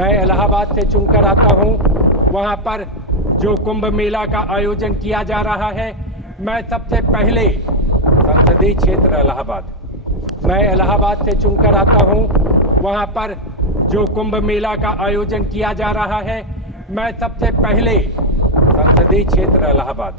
मैं इलाहाबाद से चुनकर आता हूं। वहां पर जो कुंभ मेला का आयोजन किया जा रहा है, मैं सबसे पहले संसदीय क्षेत्र इलाहाबाद, मैं इलाहाबाद से चुनकर आता हूं। वहां पर जो कुंभ मेला का आयोजन किया जा रहा है, मैं सबसे पहले संसदीय क्षेत्र इलाहाबाद,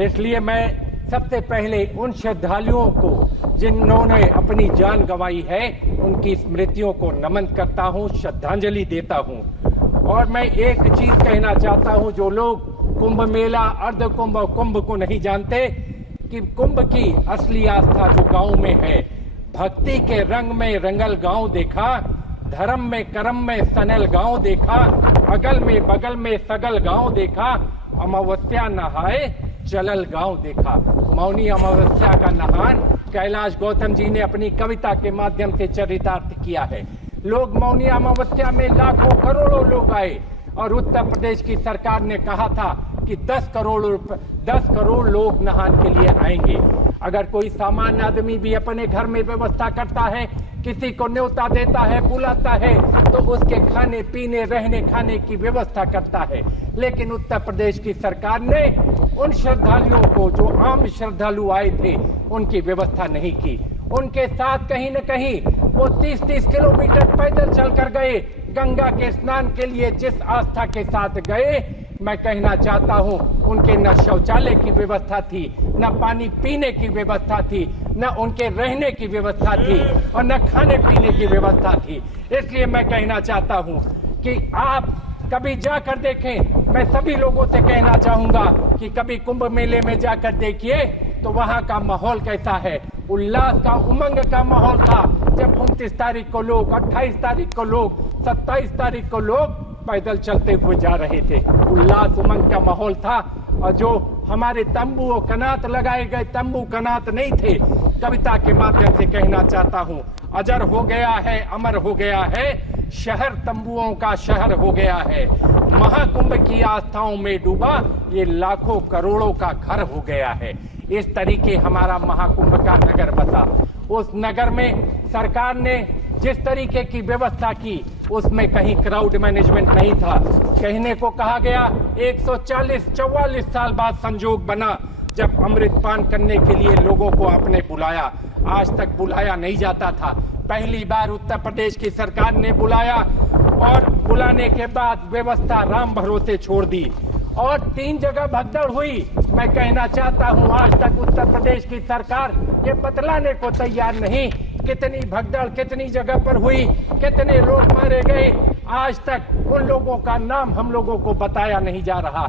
इसलिए मैं सबसे पहले उन श्रद्धालुओं को जिन्होंने अपनी जान गंवाई है, उनकी स्मृतियों को नमन करता हूं, श्रद्धांजलि देता हूं। और मैं एक चीज कहना चाहता हूं, जो लोग कुंभ मेला, अर्ध कुंभ और कुंभ को नहीं जानते, कि कुंभ की असली आस्था जो गांव में है, भक्ति के रंग में रंगल गांव देखा, धर्म में कर्म में सनल गांव देखा, अगल में बगल में सगल गांव देखा, अमावस्या नहाए चलल गांव देखा। मौनी अमावस्या का नहान कैलाश गौतम जी ने अपनी कविता के माध्यम से चरितार्थ किया है। लोग मौनी अमावस्या में लाखों करोड़ों लोग आए और उत्तर प्रदेश की सरकार ने कहा था कि 10 करोड़ लोग नहान के लिए आएंगे। अगर कोई सामान्य आदमी भी अपने घर में व्यवस्था करता है, किसी को न्योता देता है, बुलाता है, तो उसके खाने पीने रहने खाने की व्यवस्था करता है। लेकिन उत्तर प्रदेश की सरकार ने उन श्रद्धालुओं को, जो आम श्रद्धालु आए थे, उनकी व्यवस्था नहीं की। उनके साथ कहीं न कहीं वो 30-30 किलोमीटर पैदल चलकर गए गंगा के स्नान के लिए। जिस आस्था के साथ गए, मैं कहना चाहता हूं, उनके न शौचालय की व्यवस्था थी, न पानी पीने की व्यवस्था थी, न उनके रहने की व्यवस्था थी, और न खाने पीने की व्यवस्था थी। इसलिए मैं कहना चाहता हूं कि आप कभी जाकर देखें। मैं सभी लोगों से कहना चाहूंगा कि कभी कुंभ मेले में जाकर देखिए तो वहां का माहौल कैसा है। उल्लास का, उमंग का माहौल था। जब 29 तारीख को लोग, 28 तारीख को लोग, 27 तारीख को लोग पैदल चलते हुए जा रहे थे, उल्लास उमंग का माहौल था। और जो हमारे तंबू और कनात लगाए गए, तंबू कनात नहीं थे। कविता के माध्यम से कहना चाहता हूं, अजर हो गया है, अमर हो गया है, शहर तंबुओं का शहर हो गया है। महाकुंभ की आस्थाओं में डूबा ये लाखों करोड़ों का घर हो गया है। इस तरीके हमारा महाकुंभ का नगर बसा। उस नगर में सरकार ने जिस तरीके की व्यवस्था की, उसमें कहीं क्राउड मैनेजमेंट नहीं था। कहने को कहा गया 144 साल बाद संजोग बना जब अमृतपान करने के लिए लोगों को आपने बुलाया। आज तक बुलाया नहीं जाता था, पहली बार उत्तर प्रदेश की सरकार ने बुलाया, और बुलाने के बाद व्यवस्था राम भरोसे छोड़ दी और 3 जगह भगदड़ हुई। मैं कहना चाहता हूं, आज तक उत्तर प्रदेश की सरकार ये बतलाने को तैयार नहीं कितनी भगदड़ कितनी जगह पर हुई, कितने लोग मारे गए। आज तक उन लोगों का नाम हम लोगों को बताया नहीं जा रहा।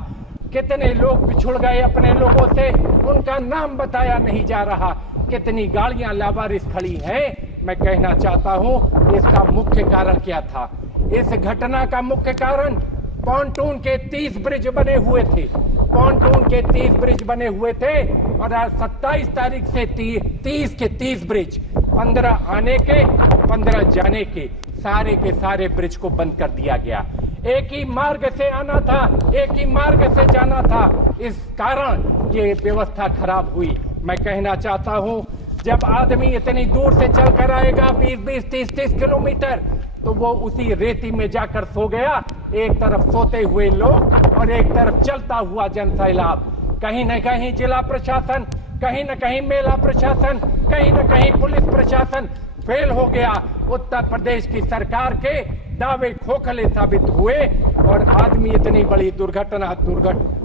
कितने लोग बिछुड़ गए अपने लोगों से, उनका नाम बताया नहीं जा रहा। कितनी गाड़ियां लावारिस खड़ी हैं। मैं कहना चाहता हूं, इसका मुख्य कारण क्या था? इस घटना का मुख्य कारण पॉन्टून के 30 ब्रिज बने हुए थे। पॉन्टून के 30 ब्रिज बने हुए थे और आज 27 तारीख से 30 के 30 ब्रिज, 15 आने के 15 जाने के, सारे के सारे ब्रिज को बंद कर दिया गया। एक ही मार्ग से आना था, एक ही मार्ग से जाना था। इस कारण ये व्यवस्था खराब हुई। मैं कहना चाहता हूं, जब आदमी इतनी दूर से चलकर आएगा 20-20, 30-30 किलोमीटर, तो वो उसी रेती में जाकर सो गया। एक तरफ सोते हुए लोग और एक तरफ चलता हुआ जनसैलाब। कहीं न कहीं जिला प्रशासन, कहीं न कहीं मेला प्रशासन, कहीं न कहीं पुलिस प्रशासन फेल हो गया। उत्तर प्रदेश की सरकार के दावे खोखले साबित हुए और आदमी इतनी बड़ी दुर्घटना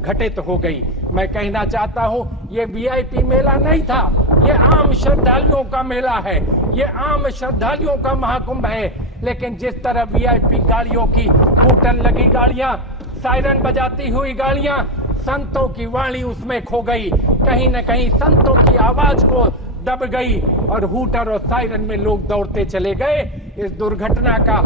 घटित हो गई। मैं कहना चाहता हूं, ये वीआईपी मेला नहीं था, ये आम श्रद्धालुओं का मेला है, ये आम श्रद्धालुओं का महाकुंभ है। लेकिन जिस तरह वीआईपी गाड़ियों की हूटन लगी गाड़ियां, सायरन बजाती हुई गाड़ियां, संतों की वाणी उसमें खो गई। कहीं न कहीं संतों की आवाज को दब गई और हूटर और सायरन में लोग दौड़ते चले गए। इस दुर्घटना का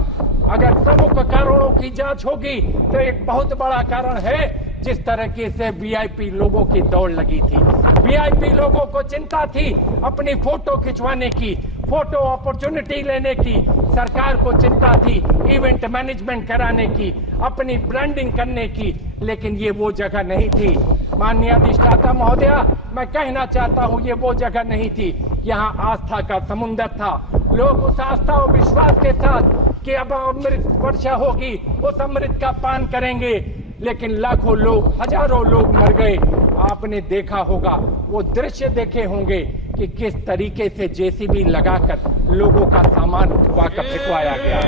अगर प्रमुख कारणों की जांच होगी तो एक बहुत बड़ा कारण है जिस तरह से वीआईपी लोगों की दौड़ लगी थी। वीआईपी लोगों को चिंता थी अपनी फोटो खिंचवाने की, फोटो अपॉर्चुनिटी लेने की। सरकार को चिंता थी इवेंट मैनेजमेंट कराने की, अपनी ब्रांडिंग करने की। लेकिन ये वो जगह नहीं थी। माननीय अधिष्ठाता महोदया, मैं कहना चाहता हूँ, ये वो जगह नहीं थी। यहाँ आस्था का समुंदर था। लोग उस आस्था और विश्वास के साथ कि अब अमृत वर्षा होगी उस अमृत का पान करेंगे, लेकिन लाखों लोग, हजारों लोग मर गए। आपने देखा होगा, वो दृश्य देखे होंगे कि किस तरीके से जेसीबी लगाकर लोगों का सामान उठवाकर फेंकवाया गया,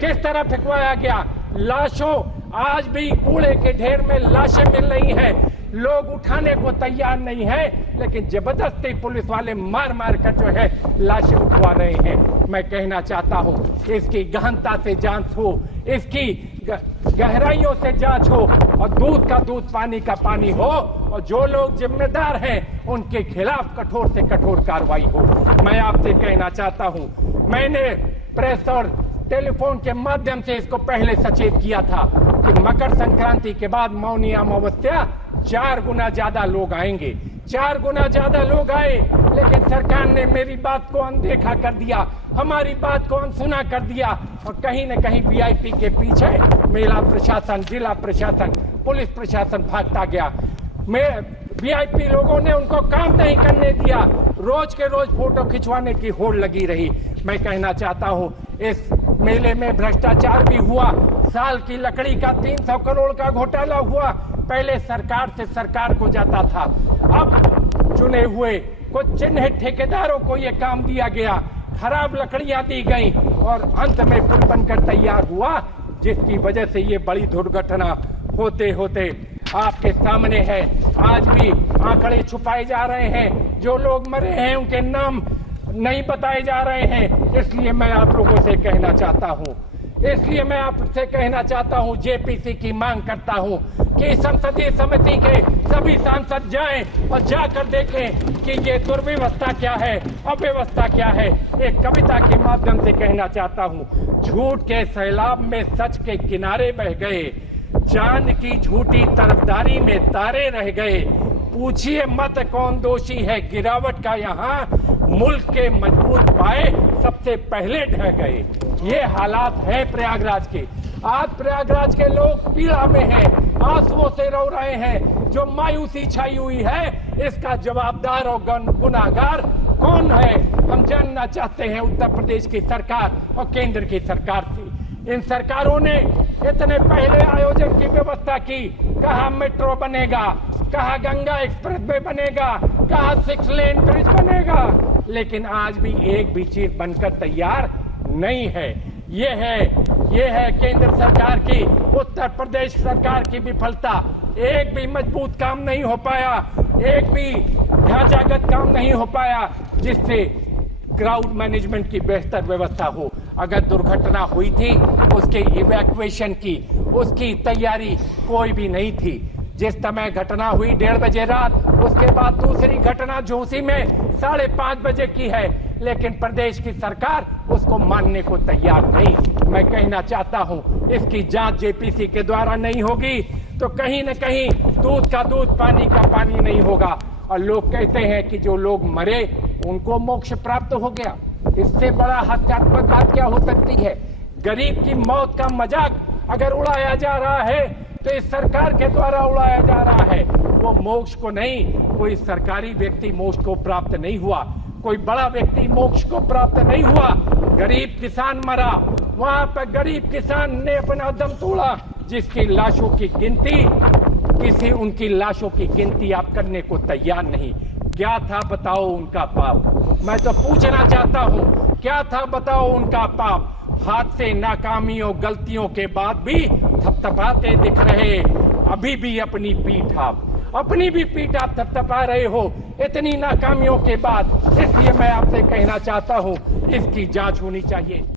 किस तरह फेंकवाया गया। लाशों, आज भी कूड़े के ढेर में लाशें मिल रही हैं, लोग उठाने को तैयार नहीं है, लेकिन जबरदस्ती पुलिस वाले मार मार कर जो है लाशें उठवा रहे हैं। मैं कहना चाहता हूं, इसकी गहनता से जांच हो, इसकी गहराइयों से जांच हो, और दूध का दूध पानी का पानी हो, और जो लोग जिम्मेदार हैं उनके खिलाफ कठोर से कठोर कार्रवाई हो। मैं आपसे कहना चाहता हूं, मैंने प्रेस और टेलीफोन के माध्यम से इसको पहले सचेत किया था कि मकर संक्रांति के बाद मौनी अमावस्या 4 गुना ज्यादा लोग आएंगे। 4 गुना ज्यादा लोग आए, लेकिन सरकार ने मेरी बात को अनदेखा कर दिया, हमारी बात को अनसुना कर दिया, और कहीं न कहीं वीआईपी के पीछे मेला प्रशासन, जिला प्रशासन, पुलिस प्रशासन भागता गया। वीआईपी लोगों ने उनको काम नहीं करने दिया, रोज के रोज फोटो खिंचवाने की होड़ लगी रही। मैं कहना चाहता हूं, इस मेले में भ्रष्टाचार भी हुआ, साल की लकड़ी का 300 करोड़ का घोटाला हुआ। पहले सरकार से सरकार को जाता था, अब चुने हुए कुछ चिन्हित ठेकेदारों को यह काम दिया गया, खराब लकड़ियां दी गई, और अंत में पुल बनकर तैयार हुआ, जिसकी वजह से ये बड़ी दुर्घटना होते होते आपके सामने है। आज भी आंकड़े छुपाए जा रहे हैं, जो लोग मरे हैं उनके नाम नहीं बताए जा रहे हैं। इसलिए मैं आप लोगों से कहना चाहता हूं, इसलिए मैं आपसे कहना चाहता हूं, जेपीसी की मांग करता हूं कि संसदीय समिति के सभी सांसद जाएं और जाकर देखें कि ये दुर्व्यवस्था क्या है, अव्यवस्था क्या है। एक कविता के माध्यम से कहना चाहता हूं, झूठ के सैलाब में सच के किनारे बह गए, चांद की झूठी तरफदारी में तारे रह गए, पूछिए मत कौन दोषी है गिरावट का, यहाँ मुल्क के मजबूत पाए सबसे पहले ढह गए। ये हालात है प्रयागराज के। आज प्रयागराज के लोग पीड़ा में हैं, आंसुओं से रो रहे हैं। जो मायूसी छाई हुई है, इसका जवाबदार और गुनाहगार कौन है, हम जानना चाहते हैं उत्तर प्रदेश की सरकार और केंद्र की सरकार से। इन सरकारों ने इतने पहले आयोजन की व्यवस्था की, कहा मेट्रो बनेगा, कहा गंगा एक्सप्रेस वे बनेगा, कहा 6 लेन ब्रिज बनेगा, लेकिन आज भी एक भी चीज बनकर तैयार नहीं है। ये है केंद्र सरकार की, उत्तर प्रदेश सरकार की विफलता। एक भी मजबूत काम नहीं हो पाया, एक भी ढांचागत काम नहीं हो पाया जिससे क्राउड मैनेजमेंट की बेहतर व्यवस्था हो। अगर दुर्घटना हुई थी, उसके इवैक्यूएशन की, उसकी तैयारी कोई भी नहीं थी। जिस समय घटना हुई 1:30 बजे रात, उसके बाद दूसरी घटना झूसी में 5:30 बजे की है, लेकिन प्रदेश की सरकार उसको मानने को तैयार नहीं। मैं कहना चाहता हूं, इसकी जांच जेपीसी के द्वारा नहीं होगी तो कहीं न कहीं दूध का दूध पानी का पानी नहीं होगा। और लोग कहते हैं कि जो लोग मरे उनको मोक्ष प्राप्त हो गया। इससे बड़ा हास्यास्पद बात क्या हो सकती है। गरीब की मौत का मजाक अगर उड़ाया जा रहा है तो इस सरकार के द्वारा उड़ाया जा रहा है। वो मोक्ष को नहीं, कोई सरकारी व्यक्ति मोक्ष को प्राप्त नहीं हुआ, कोई बड़ा व्यक्ति मोक्ष को प्राप्त नहीं हुआ। गरीब किसान मरा, वहां पर गरीब किसान ने अपना दम तोड़ा, जिसकी लाशों की गिनती, उनकी लाशों की गिनती आप करने को तैयार नहीं। क्या था बताओ उनका पाप? मैं तो पूछना चाहता हूं, क्या था बताओ उनका पाप? हाथ से नाकामियों गलतियों के बाद भी थपथपाते दिख रहे, अभी भी अपनी पीठ आप थपथपा रहे हो इतनी नाकामियों के बाद। इसलिए मैं आपसे कहना चाहता हूं, इसकी जांच होनी चाहिए।